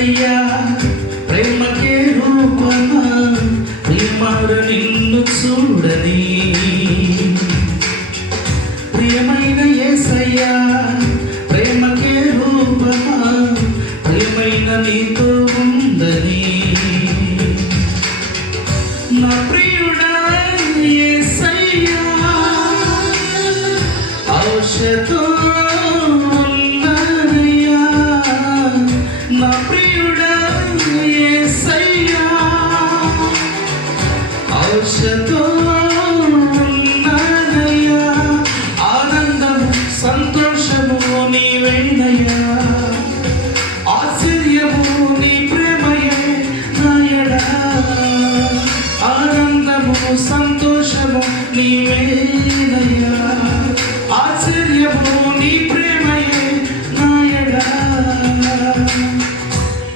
ఏసయ్యా ప్రేమకే రూపమా? ప్రియమార నిన్ను చూడని. ప్రియమైన ఏసయ్యా ప్రేమకే రూపమా? ప్రియమైన నీతో ఉందని. నీ వెన్నయ్యా ఆశ్చర్యము నీ ప్రేమయే నాయడా. ఆనందము సంతోషము నీవేనయ్యా ఆశ్చర్యము నీ ప్రేమయే నాయడా.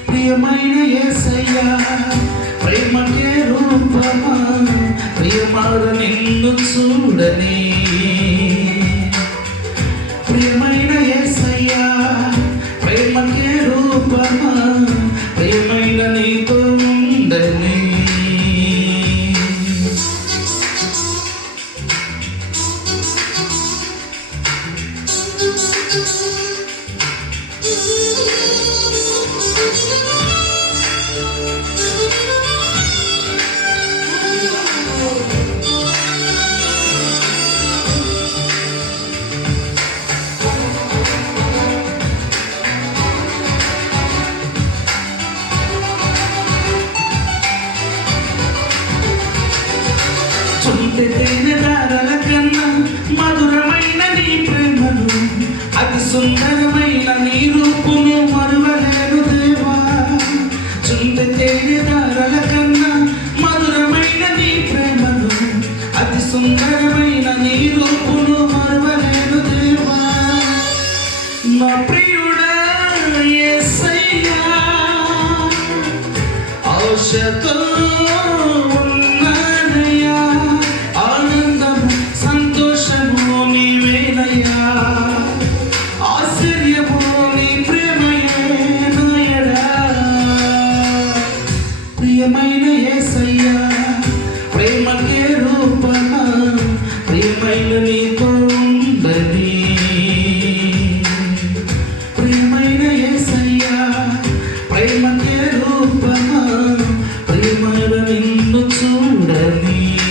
ప్రియమైన ఏసయ్యా ప్రేమకే రూపమా. ప్రియమార నిన్ను చూడని అతి సుందరమైన నీ రూపును మరువలేను దేవా. చుంటి తేనె దారల కన్నా మధురమైన నీ ప్రేమను అతి సుందరమైన నీ రూపును మరువలేను దేవా. నా ప్రియుడా యేసయ్యా ఔషధం చూడని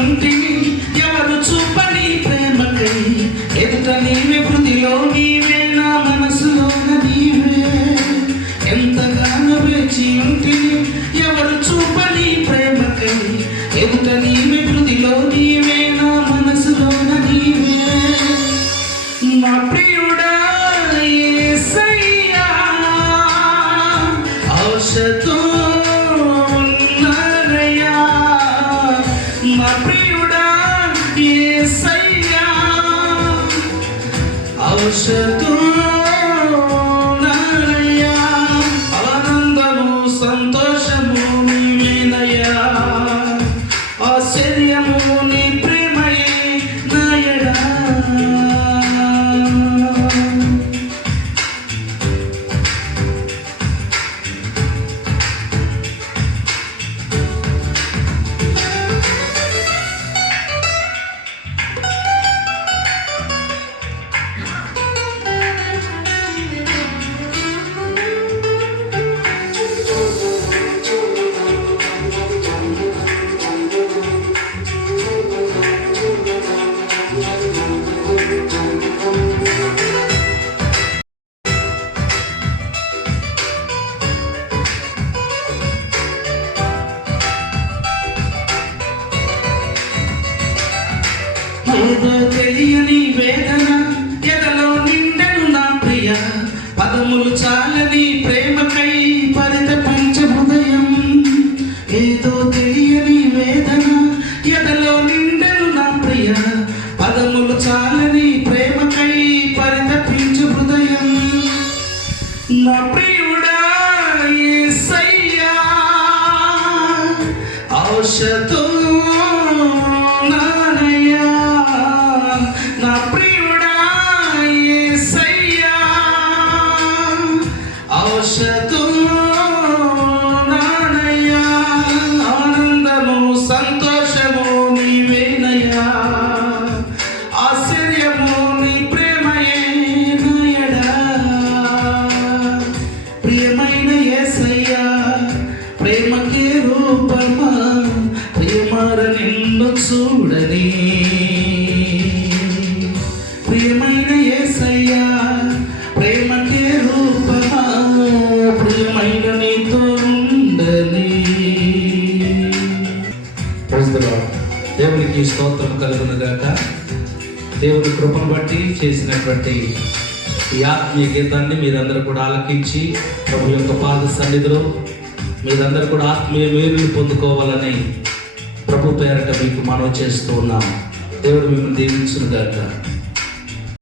um dia. ఔషధం ప్రేమకే రూపమా? ప్రియమార నిన్ను చూడని. ప్రియమైన ఏసయ్యా ప్రేమకే రూపమా? ప్రియమైన నీతో ఉండని. దేవునికి స్తోత్రం కలుగునగాక. దేవుని కృపను బట్టి చేసినటువంటి ఈ ఆత్మీయ గీతాన్ని మీరందరూ కూడా ఆలకించి ప్రభు యొక్క పాద సన్నిధిలో మీరందరూ కూడా ఆత్మీయ మేలులు పొందుకోవాలని ప్రభు పేరట మీకు మనవి చేస్తూ ఉన్నాం దేవుడు మిమ్మల్ని దీవించును గాక